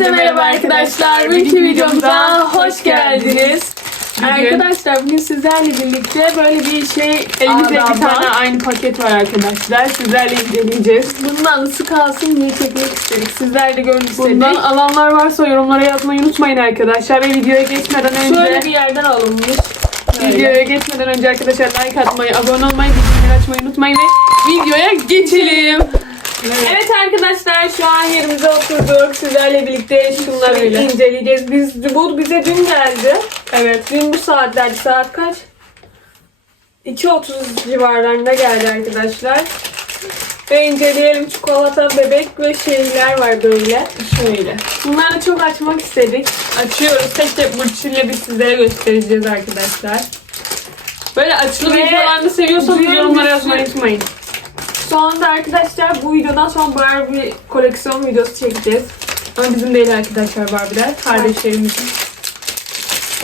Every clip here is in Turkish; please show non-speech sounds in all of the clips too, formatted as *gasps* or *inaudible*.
Herkese merhaba arkadaşlar. Bugünkü videomuza hoş geldiniz. Arkadaşlar bugün sizlerle birlikte böyle bir şey Elimizde bir tane aynı paket var arkadaşlar. Sizlerle inceleyeceğiz. bundan ısı kalsın diye çekmek istedik. Sizler de görün istedik. Bundan alanlar varsa yorumlara yazmayı unutmayın arkadaşlar. Ve videoya geçmeden önce Şöyle bir yerden alınmış. Videoya geçmeden önce arkadaşlar like atmayı, abone olmayı, bildirimleri açmayı unutmayın ve videoya geçelim. Evet arkadaşlar şu an yerimize oturduk. Sizlerle birlikte şunları Şöyle. inceleyeceğiz. Biz, bu bize dün geldi. Evet. Dün bu saatlerde saat kaç? 2.30 civarlarında geldi arkadaşlar. Ve inceleyelim çikolata, bebek ve şeyler var böyle. Şöyle. Bunları çok açmak istedik. Açıyoruz. Tek tek burçuyla biz sizlere göstereceğiz arkadaşlar. Böyle açılı Ve videolarını seviyorsanız dün yorumlara bir yazmayı sürü- unutmayın. Sonunda arkadaşlar bu videodan sonra Barbie koleksiyon videosu çekeceğiz. Ama bizim değil arkadaşlar Barbie'ler. Kardeşlerimizin.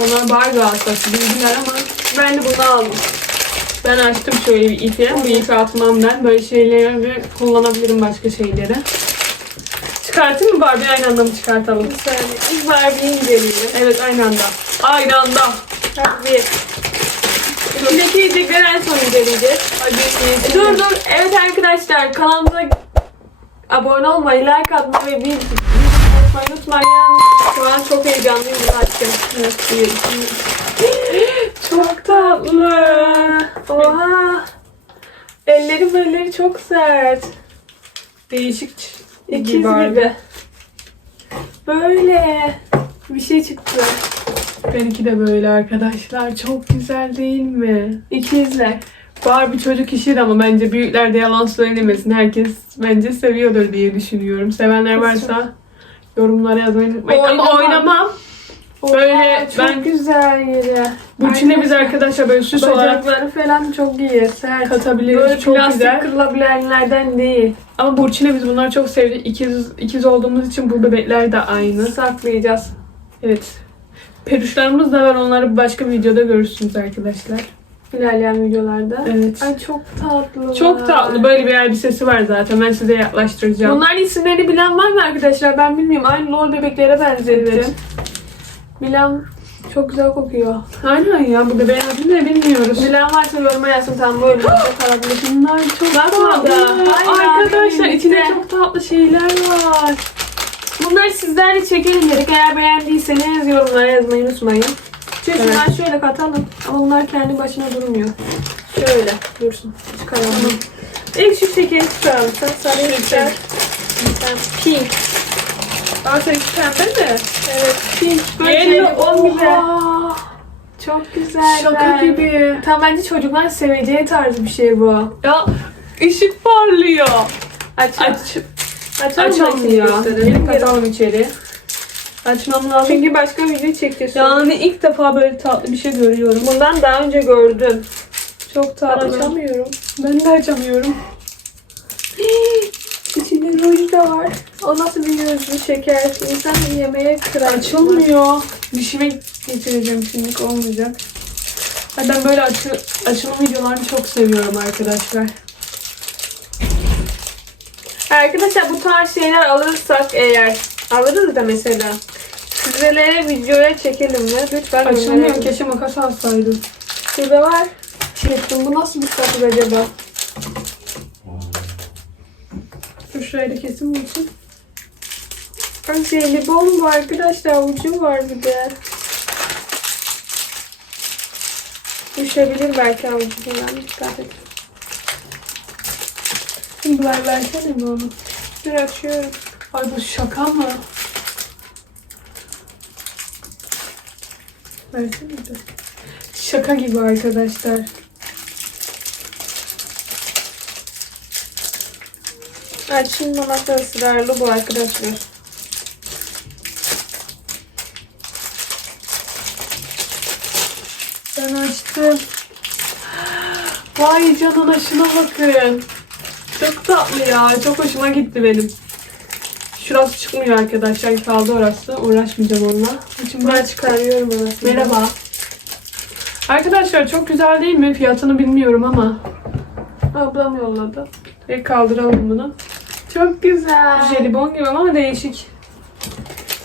Onlar Barbie hastası bildiler ama Ben de bunu aldım. ben açtım şöyle bir ipi. Bu ipi atmam ben. Böyle şeyleri kullanabilirim başka şeyleri. Çıkartayım mı Barbie aynı anda mı çıkartalım? Bir saniye. İlk Barbie'yi inceleyelim. Evet aynı anda. Aynı anda. Hadi. İçindeki yiyecekleri en son inceleyeceğiz. Hadi. Dur dur. Evet arkadaşlar kanalımıza abone olmayı, like atmayı ve bir unutmayı unutmayın. Şu an çok heyecanlıyım bunu açtım. Çok tatlı. Oha. Elleri böyle çok sert. Değişik İkiz gibi. Böyle bir şey çıktı. Benimki de böyle arkadaşlar. Çok güzel değil mi? İkizler. Barbie çocuk işi ama bence büyükler de yalan söylemesin. Herkes bence seviyordur diye düşünüyorum. Sevenler varsa yorumlara yazmayı unutmayın. Ama Oynamam. Böyle çok ben- güzel yeri. Burçin'e biz arkadaşlar böyle süs olarak Bacakları falan çok iyi. Sert. katabiliriz. Böyle çok plastik güzel. kırılabilenlerden değil. Ama Burçin'e biz bunları çok sevdik. İkiz, ikiz olduğumuz için bu bebekler de aynı. Saklayacağız. Evet. Peruşlarımız da var. Onları başka videoda görürsünüz arkadaşlar. İlerleyen videolarda. Evet. Ay çok tatlı. Çok tatlı. Böyle bir elbisesi var zaten. Ben size yaklaştıracağım. Bunların isimlerini bilen var mı arkadaşlar? Ben bilmiyorum. Aynı lol bebeklere benzettim. Evet. Bilen çok güzel kokuyor. Aynen ya. Bu bebeğin adını ne bilmiyoruz. Bilen varsa yoruma yazsın tam böyle. *gasps* Bunlar çok tatlı. Aynen, Arkadaşlar içinde çok tatlı şeyler var. Bunları sizlerle çekelim dedik. Eğer beğendiyseniz yorumlara yazmayı unutmayın. Çünkü Evet. ben şöyle katalım. Ama bunlar kendi başına durmuyor. Şöyle dursun. Çıkaralım. İlk şu şekeri çıkaralım. Sen çıkar. Sen pink. Aa seninki pembe mi? Evet pink. Böyle gibi. Oha. Çok güzel. Şaka gibi. Tam bence çocuklar seveceği tarz bir şey bu. Ya ışık parlıyor. Aç. Aç, Açalım açamıyor. gösterelim. Katalım içeri. Açmam lazım. Çünkü başka video çekeceğiz. Yani ilk defa böyle tatlı bir şey görüyorum. bundan daha önce gördüm. Çok Ben tatlı. açamıyorum. Ben de açamıyorum. *gasps* İçinde ruj da var. O nasıl bir yüzlü şeker? İnsan yemeğe kırar. Açılmıyor. Dişime geçireceğim şimdilik olmayacak. Ay ben böyle açı, açılım videolarını çok seviyorum arkadaşlar. Arkadaşlar bu tarz şeyler alırsak eğer alırız da mesela sizlere videoya çekelim mi? Lütfen Açılmıyor. gönderelim. Keşke makas alsaydım. Şurada var. Çektim. Bu nasıl bir sakız acaba? Dur şurayı da kesin bulsun. Ay jelibon bu arkadaşlar. Ucu var bir de. Düşebilir belki avucundan. Dikkat et. Şimdi ver versene bir onu. Dur açıyorum. Ay bu şaka mı? Versene bir. Şaka gibi arkadaşlar. Açılmamakta ısrarlı bu arkadaşlar. Ben açtım. *gasps* Vay canına şuna bakın. Çok tatlı ya. Çok hoşuma gitti benim. Şurası çıkmıyor arkadaşlar. Kaldı orası. Uğraşmayacağım onunla. Şimdi Ben çıkarıyorum orasını. Merhaba. Arkadaşlar çok güzel değil mi? Fiyatını bilmiyorum ama. Ablam yolladı. Bir kaldıralım bunu. Çok güzel. Jelibon gibi ama değişik.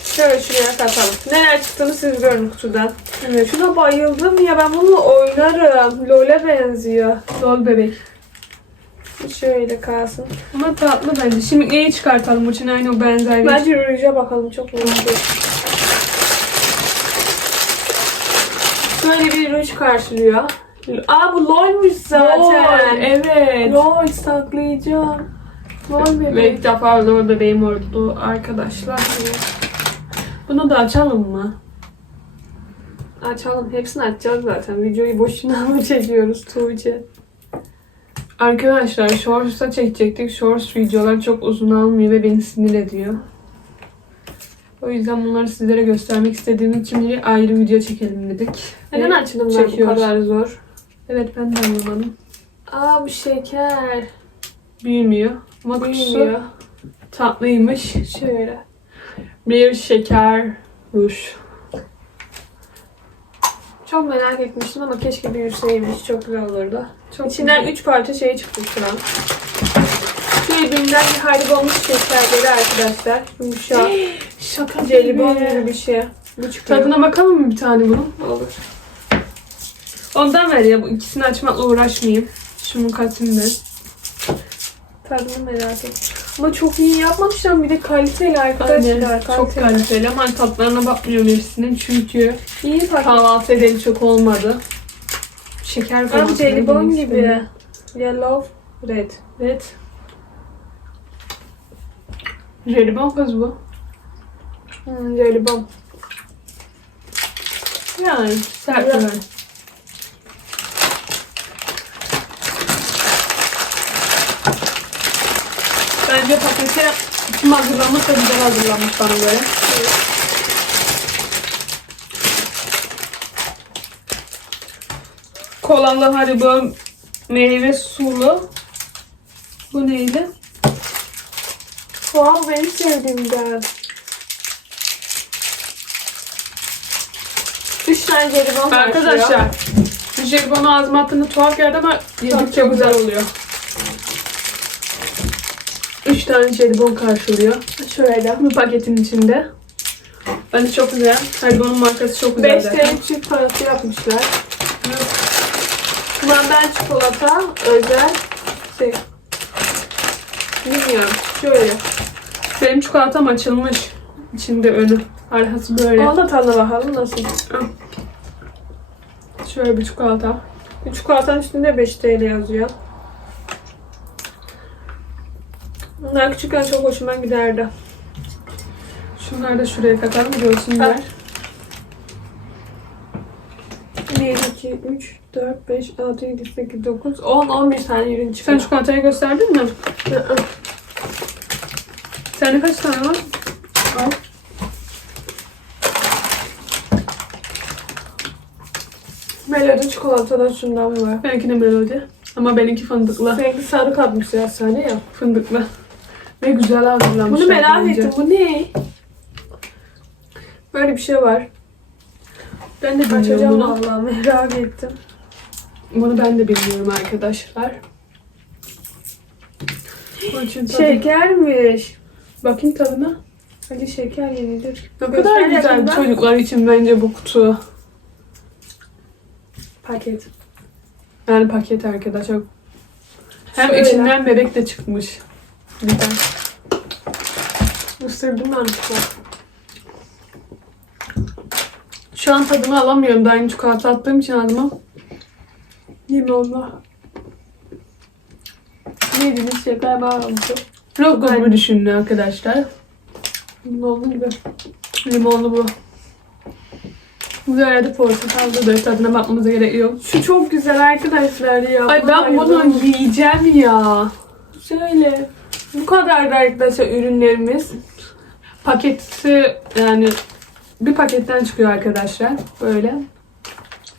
şöyle şuraya katalım. Neler çıktığını siz görün kutudan. Evet. Şuna bayıldım ya ben bunu oynarım. LOL'e benziyor. Lol bebek. Şöyle kalsın. Ama tatlı bence. Şimdi neyi çıkartalım? İçin aynı o benzer bir Bence Rouge'a bakalım çok ediyorum. Böyle bir Rouge karşılıyor. Aa bu LOL'muş zaten. Lol, evet. LOL saklayacağım. LOL Ve bebek. ilk defa lol bebeğim oldu arkadaşlar. Bunu da açalım mı? Açalım. Hepsini açacağız zaten. Videoyu boşuna mı çekiyoruz Tuğçe? Arkadaşlar Shorts'a çekecektik. Shorts videolar çok uzun almıyor ve beni sinir ediyor. O yüzden bunları sizlere göstermek istediğim için bir ayrı video çekelim dedik. Neden Ve açılımlar bu kadar zor? Evet ben de anlamadım. Aa bu şeker. Büyümüyor. Ama Büyümüyor. tatlıymış. Şöyle. Bir şeker ruj. Çok merak etmiştim ama keşke büyüseymiş. Çok güzel olurdu. Çok İçinden güzel. 3 parça şey çıktı şu an. Birbirinden bir haribo olmuş şekerleri arkadaşlar. Yumuşak. Şaka Jelibon gibi. gibi bir şey. Bu çıkıyor. Tadına bakalım mı bir tane bunun? olur. Ondan ver ya bu ikisini açmakla uğraşmayayım. Şunu katayım ben. Tadını merak ettim. Ama çok iyi yapmamışlar. Bir de kaliteli arkadaşlar. Aynen. Çok kaliteli ama tatlarına bakmıyorum hepsinin çünkü İyi kahvaltı edeli çok olmadı. Şeker Abi koymasına jelibon gibi. istemiyorum. Yellow, red. Evet. Jelibon kız bu. Hmm, jelibon. Yani sert Güzel. yani. Bence paketi kim hazırlamış da güzel hazırlanmış bana göre. Kolalı haribo meyve sulu. Bu neydi? Wow benim sevdiğimden. Üç tane jelibon var Arkadaşlar bu jelibonu ağzıma attığında tuhaf geldi ama yedikçe güzel oluyor. Üç tane jelibon karşılıyor. Şöyle. Bu paketin içinde. Bence çok güzel. Haribonun markası çok güzel. 5 zaten. TL çift parası yapmışlar. Mandal çikolata özel şey. Bilmiyorum. Şöyle. Benim çikolatam açılmış. İçinde önü. Arkası böyle. Ona da tadına bakalım nasıl. Şöyle bir çikolata. Bu çikolatanın üstünde 5 TL yazıyor. Bunlar küçükken çok hoşuma giderdi. Şunları da şuraya katalım görsünler. 2, 3, 4, 5, 6, 7, 8, 9, 10, 11 tane ürün Sen çıkıyor. çikolatayı gösterdin mi? Sende kaç tane var? Al. Melodi çikolatadan şundan var. Belki de melodi. Ama benimki fındıklı. Renkli sarı katmış ya sani ya. Fındıklı. Ve güzel hazırlanmışlar. Bunu merak ettim. Bu ne? Böyle bir şey var. Ben de bilmiyorum Açacağım bunu. vallahi merak ettim. Bunu ben de bilmiyorum arkadaşlar. İçin tadı- Şekermiş. Bakayım tadına. Hadi şeker yenilir. Ne kadar Göster güzel yakından. çocuklar için bence bu kutu. Paket. Yani paket arkadaşlar. Hem Şöyle. içinden bebek de çıkmış. Güzel. Isırdım ben çok. Şu an tadını alamıyorum. Daha yeni çikolata attığım için ağzıma. Limonlu. Yediğiniz şeker bağlamışım. Logo gibi düşünün arkadaşlar. Limonlu gibi. Limonlu bu. Bu arada portakallı da tadına bakmamıza gerek yok. Şu çok güzel arkadaşlar ya. Ay ben bunu yiyeceğim ya. Şöyle. Bu kadar da arkadaşlar ürünlerimiz. Paketi yani bir paketten çıkıyor arkadaşlar. Böyle.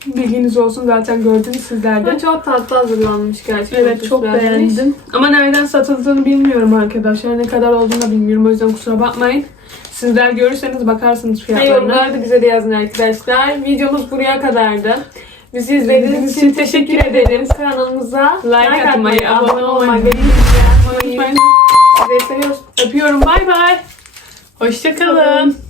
Bilginiz olsun zaten gördünüz sizler de. Ama çok tatlı hazırlanmış gerçekten. Evet çok beğendim. Ama nereden satıldığını bilmiyorum arkadaşlar. Ne kadar olduğunu da bilmiyorum. O yüzden kusura bakmayın. Sizler görürseniz bakarsınız fiyatlarına. yorumlarda bize de yazın arkadaşlar. Videomuz buraya kadardı. Bizi izlediğiniz için teşekkür ederiz. Kanalımıza Like atmayı, abone olmayı, açmayı Unutmayın. Sizleri seviyoruz. Öpüyorum. Bay bay. Hoşçakalın.